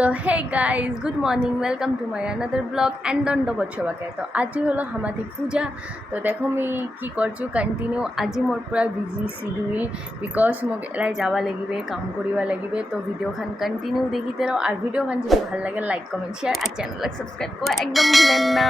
So hey guys good morning welcome to my another blog and দণ্ড বছৰবাকে তো আজি হলো হামাদি পূজা তো দেখো মই কি করছো কন্টিনিউ আজি মোর পুরা বিজি শিডিউল বিকজ মোক এলাই যাবা লাগিবে কাম করিবা লাগিবে তো ভিডিও খান কন্টিনিউ দেখিতে রहो আর ভিডিও খান যদি ভাল লাগে লাইক কমেন্ট শেয়ার আর চ্যানেলক সাবস্ক্রাইব করা একদম ভুলেন না।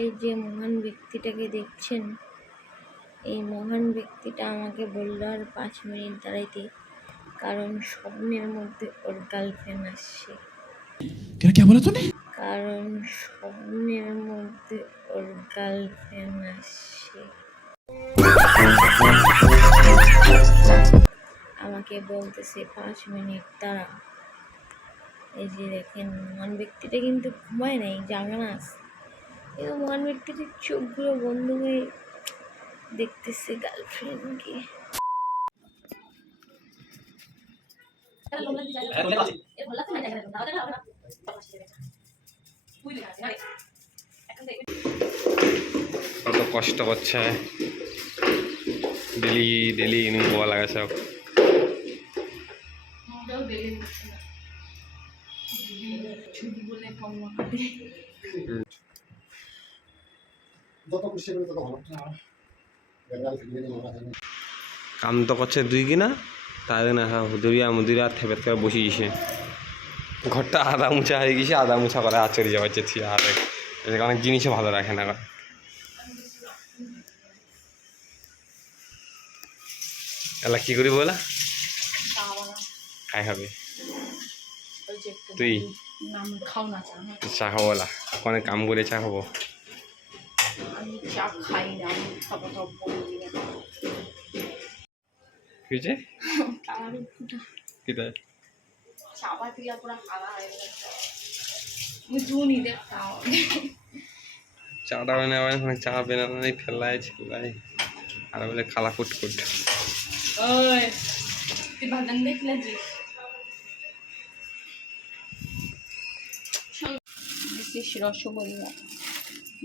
এই যে মহান ব্যক্তিটাকে দেখছেন, এই মহান ব্যক্তিটা আমাকে বলল আর 5 মিনিট দাঁড়াইতে, কারণ স্বপ্নের মধ্যে ওর গার্লফ্রেন্ড আসছে। কারণ স্বপ্নের মধ্যে ওর গার্লফ্রেন্ড আসছে, আমাকে বলতেছে 5 মিনিট দাঁড়া। এই যে দেখেন মহান ব্যক্তিটা কিন্তু ঘুমায় নাই, জাগানা আছে। এই মহান ব্যক্তিটির চোখগুলো বন্ধ হয়ে দেখতেছে গার্লফ্রেন্ডকে। কত কষ্ট করছে, ডেলি ডেলি ইনভলভ লাগে সব। কাম তো করছে দুই কিনা তাই না, মুদিরা থেপেত করে বসিয়েছে। ঘরটা আদা মুছা হয়ে গেছে, আদা মুছা করে আচড়ি যাওয়াচ্ছে আর অনেক জিনিসও ভালো রাখে না। এলা কি করি বলা খাই খাবি তুই চা খাবো বলা, অনেক কাম করে চা খাবো। চাটা বানাবে, চা বেনাই ফেলাই ছেলাই আর বলে খালা কুটকুট। রসগোল্লা,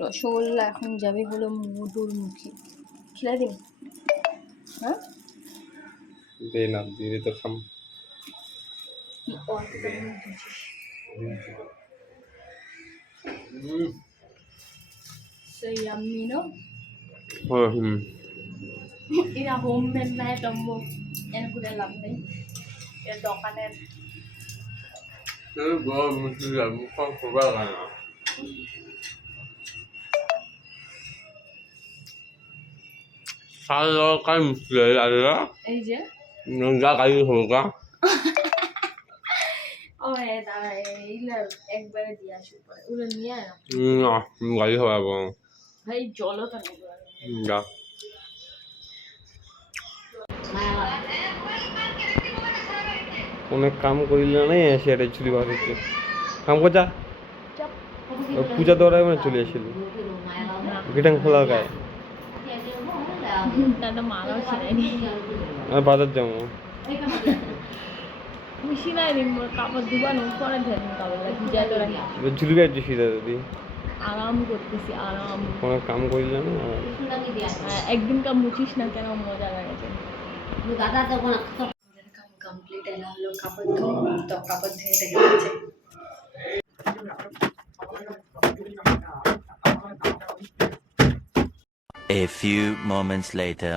রসগোল্লা এখন যাবে হলো মধুর মুখে। খেলা দিন, হ্যাঁ দে না দিয়ে তো খাম। So yummy, no? Hmm. Ina homemade na ito mo. Yan ko na lang din. Yan dokaner. Kalau kan mesti ada. Aja. Enggak kayu hoga. Oh ya, dah. Ila ekbar dia super. Udah niya. Nah, enggak kayu hoga bang. Hai jolo kan itu. Enggak. অনেক কাম করিলে না এসে এটা চুরি বাঁধাচ্ছে কাম করছা। পূজা দেওয়ার মানে চলে এসেছিল গিটাং খোলার গায়ে আমি বাজার যাবো। ঝুলি গাইছি সিধা দিদি আরাম করতেছি, আরাম। কোনো কাম করিলে না একদিন কাম মুছিস না কেন, মজা লাগে। দাদা তখন কাম কমপ্লিট এলা হলো কাপড় ধোয়া, তো কাপড় ধুয়ে দেখে যাচ্ছে। A few moments later.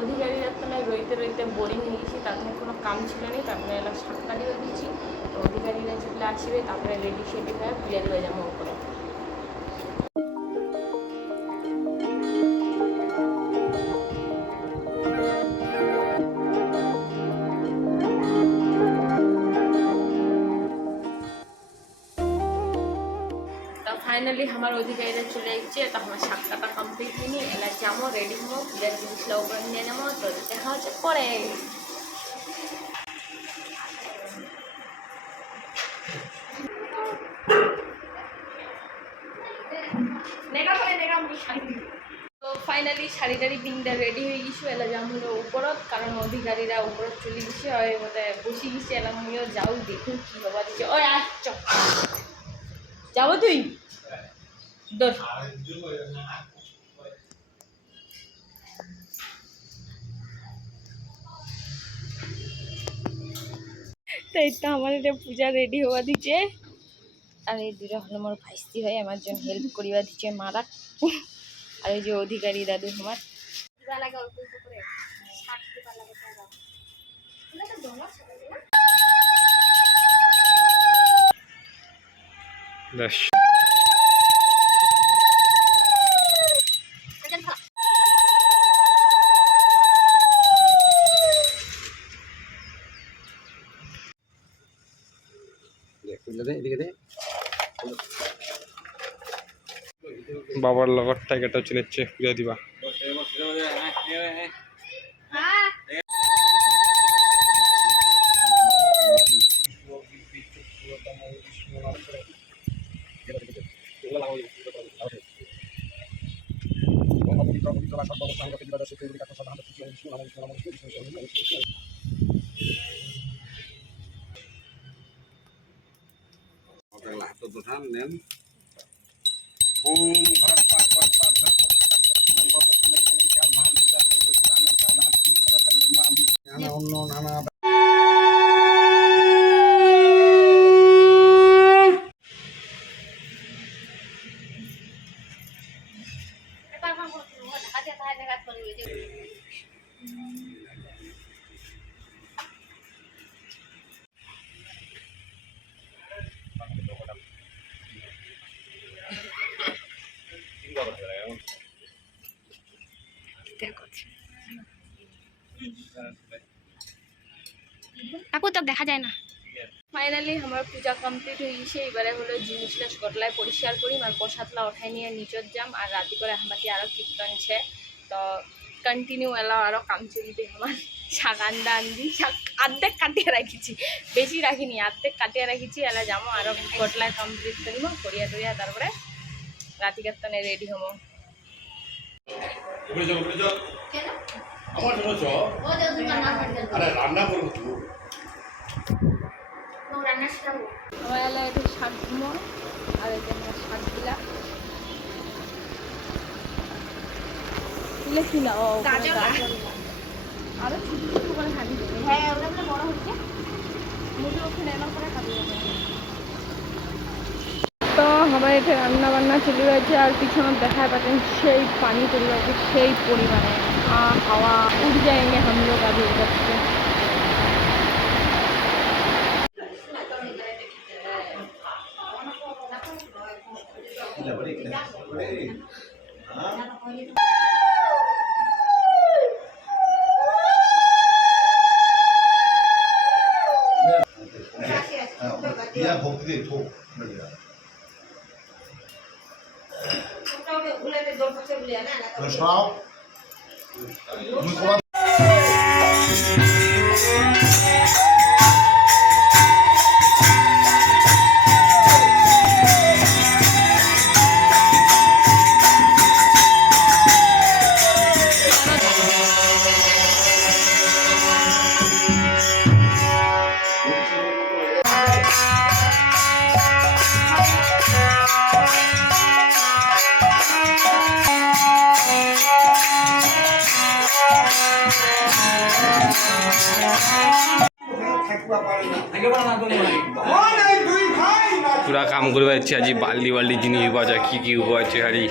অধিকারী রাত্রে রইতে রইতে বোরিং হয়ে গেছি, তারপরে কোনো কাম ছিল না, তারপরে এলা 7টা দিয়ে দিচ্ছি। তো অধিকারীরা চলে আসবে, তারপরে রেডি সেডি হয়ে বিরিয়ানি হয়ে যাবো উপরে। ফাইনালি আমার অধিকারীরা চলে এসেছে, তো আমার 7টাটা কমপ্লিট হয়নি। এলা যাবো, রেডি হবো, পূজার জিনিসগুলো উপরে নিয়ে নেবো। তো দেখা হচ্ছে পরে। তো ফাইনালি শাড়ি টাড়ি পিনটা রেডি হয়ে গেছি, এলা যাম হলো উপরত, কারণ অধিকারীরা উপরত চলে গেছে, বসে গেছে। এলা মইও যাও দেখুন কি হবা দিচ্ছে। ওই আচ্ছা যাবো তুই দোষ তো এই তো আমার এটা পূজা রেডি হওয়া দিচ্ছে আর এই দুটো হলো আমার ভাইস্তি হয় আমার জন্য হেল্প করিবা দিচ্ছে মারা আর এই যে অধিকারী দাদু আমার বেশ বাবার লগর টাইগারটা চলে যাচ্ছে পূজা দিবা কাকু তো দেখা যায় না ফাইনালি আমার পূজা কমপ্লিট হয়ে গেছে এবারে হলো জিনিসটা গটলায় পরিষ্কার করি আর প্রসাদলা উঠাই নিয়ে নিচত যাম আর রাতি করে আমাকে আরও কীর্তন ছে তো কন্টিনিউ এলাও আরও কাম চলবে আমার শাক আন্দা আন্দি শাক অর্ধেক কাটিয়ে রাখিছি বেশি রাখিনি অর্ধেক কাটিয়ে রাখিছি এলা যাবো আরও গটলায় কমপ্লিট করিব করিয়া টরিয়া তারপরে রাতি কীর্তনে রেডি হবো আমার এলা এটা শাক দিব আর এটা আমার শাক দিলা দিলে কি না ও আরো ছোট ছোট করে খাবি হ্যাঁ ওটা বড় হচ্ছে মুখে ওখানে এলাম করে খাবি তো আমার এটা রান্না বান্না চলে গেছে আর পিছনে দেখা পাচ্ছেন সেই পানি চলে গেছে সেই পরিমাণে হাওয়া উড় যাएंगे हम लोग अभी उधर से পুরা কাম করবা ইচ্ছে আজি বাল্টি বাল্টি জিনিস বাজা কি কি আছে হারি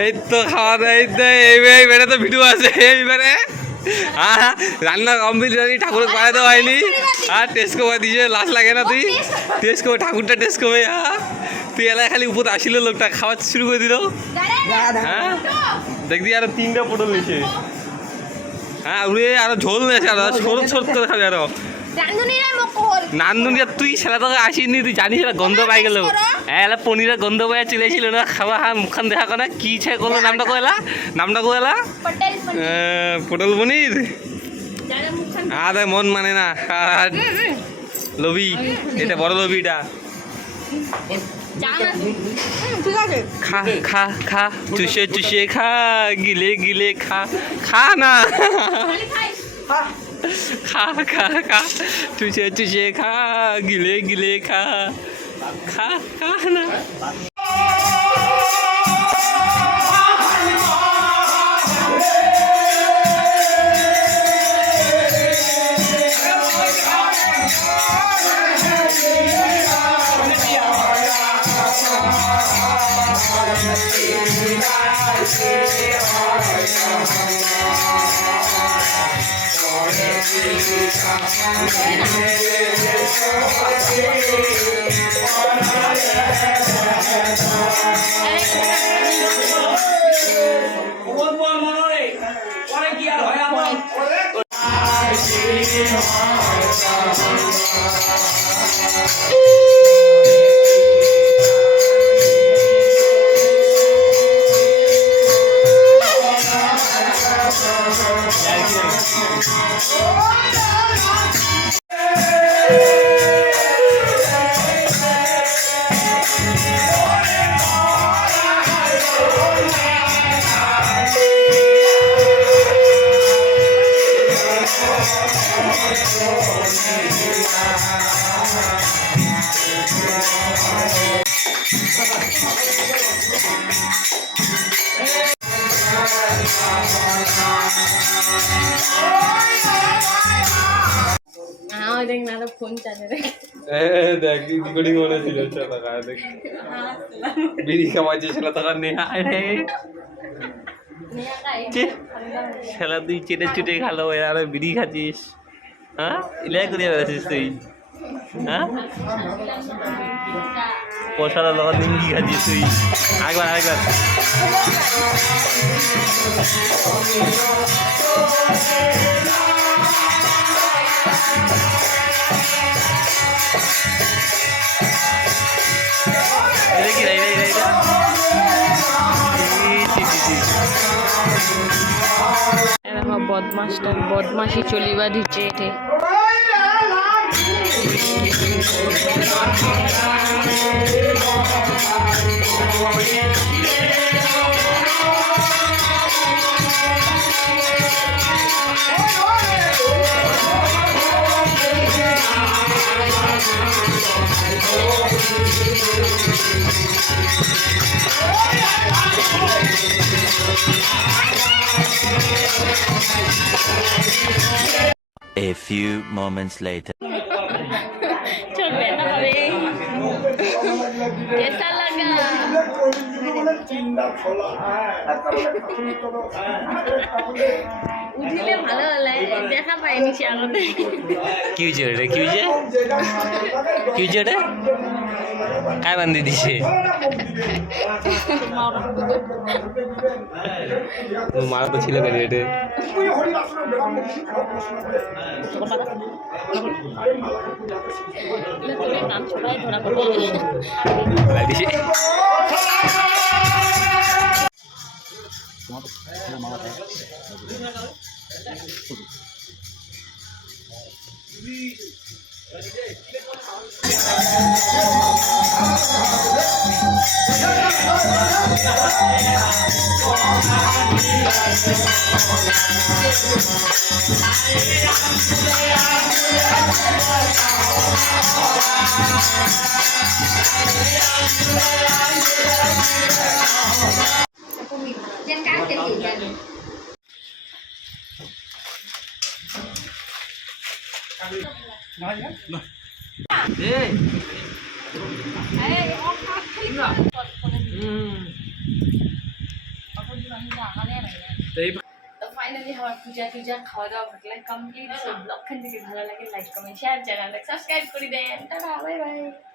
এই তো খাওয়া দাওয়া এইবারে তো ভিডিও আছে এইবারে রান্না কমপ্লিট হয়নি ঠাকুর পায়ে দেওয়া হয়নি আর টেস্ট করে দিয়েছে লাশ লাগে না তুই টেস্ট করে ঠাকুরটা টেস্ট করবে তুই এলাকায় খালি উপর আসিল লোকটা খাওয়া শুরু করে দিল হ্যাঁ দেখবি আরো 3টা পটল নিচে হ্যাঁ উড়ে আরো ঝোল নেছে আরো সরত সরত করে খাবি আরো নান্দুনিয়া তুই সেটা তোকে আসিনি তুই জানিস না গন্ধ পাই গেল হ্যাঁ এলা পনিরের গন্ধ পাই চলেছিল না খাওয়া হ্যাঁ মুখখান দেখা করে কি ছে করলো নামটা কয়লা পটল পনির আরে মন মানে না লবি এটা বড় লবিটা খা খা খা চুষে চুষে খা গিলে গিলে খা খা না খা খা খা চুষে চুষে খা গিলে গিলে খা খা খা না দেখ না ফোন চালে রে দেখ রেকর্ডিং মনে ছিল দেখ বিড়ি খাওয়াচ্ছিল তখন নেহা রে শালা তুই চেটে চুটে খালো আর বিড়ি খাচ্ছিস হ্যাঁ ইলাই করে বেড়াচ্ছিস তুই হ্যাঁ পয়সাটা লগা নিমকি খাচ্ছিস তুই আরেকবার বদমাসটা বদমাসি চলিবা দিচ্ছে এটে A few moments later. चल ना हवे कैसा लगा উঠিলে ভালো হলে দেখা পাইনি সে আগতে কি হয়েছে রে কি হয়েছে রে काय বান্ধি দিছে মারা তো ছিল কেন এটা নাম সবাই ধরা পড়বে দিছে তো ফাইনালি আমার পূজা টুজা খাওয়া দাওয়া ঘটলে কমপ্লিট সব ব্লগ খান থেকে ভালো লাগে লাইক কমেন্ট শেয়ার চ্যানেলটা সাবস্ক্রাইব করে দেন টাটা বাই বাই